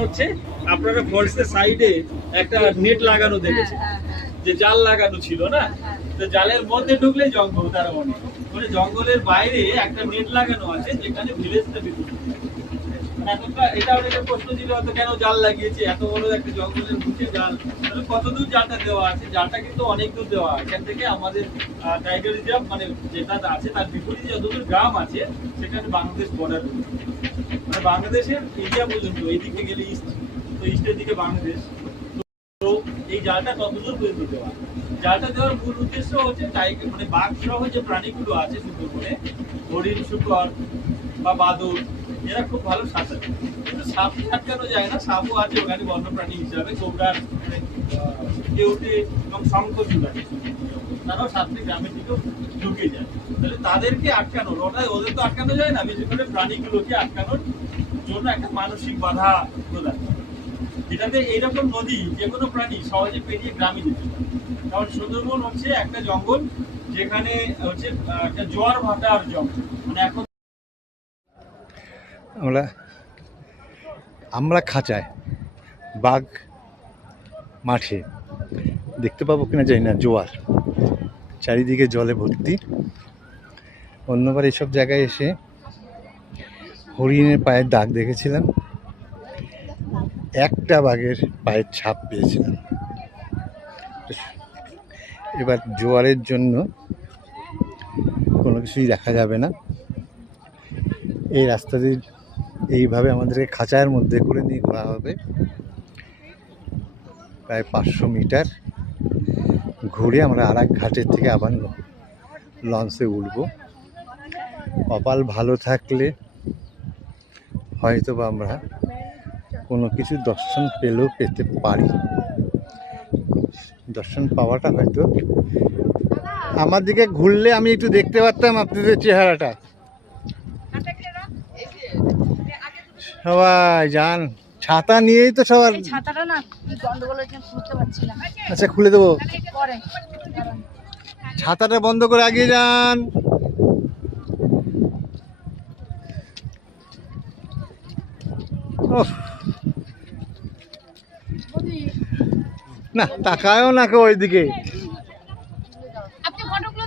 হচ্ছে আপনারা ফলসের সাইডে একটা নেট লাগানো দেখেছেন, যে জাল লাগানো ছিল না, তো জালের মধ্যে ঢুকলে জঙ্গল, তার মানে জঙ্গলের বাইরে একটা নেট লাগানো আছে যেখানে ভিলেজটা বিদ্যুৎ। এটা অনেকের প্রশ্ন ছিল হয়তো কেন জাল লাগিয়েছে, এত বড় একটা জঙ্গলের বুকে জাল, তাহলে কত দূর জালটা দেওয়া আছে? জালটা কিন্তু অনেক দূর দেওয়া, এখান থেকে আমাদের টাইগার রিজার্ভ মানে যেটা আছে তার বিপরীতে যতদূর গ্রাম আছে সেখানে বাংলাদেশ বর্ডার, মানে বাংলাদেশের এরিয়া পর্যন্ত, এই দিকে গেলে ইস্ট, তো ইস্টের দিকে বাংলাদেশ। তো এই জালটা ততদূর পর্যন্ত দেওয়া। জালটা দেওয়ার মূল উদ্দেশ্য হচ্ছে টাইগার মানে বাঘ সহ যে প্রাণীগুলো আছে সুন্দরবনে, হরিণ, শুকর বা বাদুড়, এরা খুব ভালো সাঁতার, কিন্তু সাপ আটকানো যায় না। সাপও আছে ওখানে বন্যপ্রাণী হিসাবে, কোবরার কেউটে এবং শঙ্খচূড় আছে, তারাও সাতটি গ্রামের দিকেও ঢুকে যায়। তাহলে তাদেরকে আটকানোর, ওদের তো আটকানো যায় না, বিশেষ করে প্রাণীগুলোকে আটকানোর জন্য একটা মানসিক বাধা প্রদান করে। এটাতে এইরকম নদী যে কোনো প্রাণী সহজে পেরিয়ে গ্রামে যেতে পারে। কারণ সুন্দরবন হচ্ছে একটা জঙ্গল যেখানে হচ্ছে একটা জোয়ার ভাটার জঙ্গল, মানে এখন আমরা খাঁচায়, বাঘ মাঠে, দেখতে পাবো কিনা জানি না। জোয়ার চারিদিকে জলে ভর্তি। অন্যবার এসব জায়গায় এসে হরিণের পায়ের দাগ দেখেছিলাম, একটা বাঘের পায়ের ছাপ পেয়েছিলাম। এবার জোয়ারের জন্য কোনো কিছুই দেখা যাবে না। এই রাস্তা দিয়ে এইভাবে আমাদেরকে খাঁচার মধ্যে করে নিয়ে ঘোরা হবে প্রায় 500 মিটার ঘুরে আমরা আর এক ঘাটের থেকে আবার লঞ্চে উঠব। কপাল ভালো থাকলে হয়তো বা আমরা কোনো কিছু দর্শন পেতে পারি। দর্শন পাওয়াটা হয়তো, আমার দিকে ঘুরলে আমি একটু দেখতে পারতাম আপনাদের চেহারাটা। সবাই যান, ছাতা নিয়েই তো সবার। ছাতাটা না গন্ডগোল হচ্ছে, বুঝতে পারছি না। আচ্ছা খুলে দেবো, পরে ছাতাটা বন্ধ করে এগিয়ে যান। না তাকায়ও না কেউ ওইদিকে। আপনি ফটোগুলো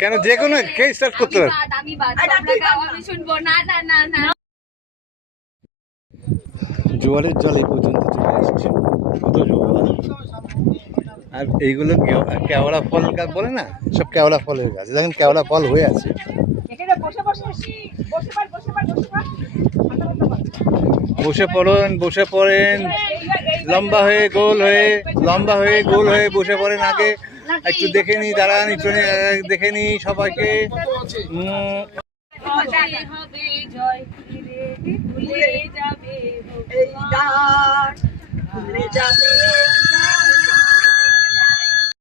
কেন যে কোনো কে স্টার্ট করতে হবে? জোয়ারের জল এই পর্যন্ত চলে আসছে, শুধু জোয়ার। আর এইগুলো কেওড়া ফল গাছ বলে না, সব কেওড়া ফলের গাছ। দেখেন কেওড়া ফল হয়ে আছে। বসে পড়েন, বসে পড়েন, লম্বা হয়ে গোল হয়ে, লম্বা হয়ে গোল হয়ে বসে পড়েন। আগে একটু দেখে নি, দাঁড়ান একটু দেখে নি সবাইকে। ভুলে যাবে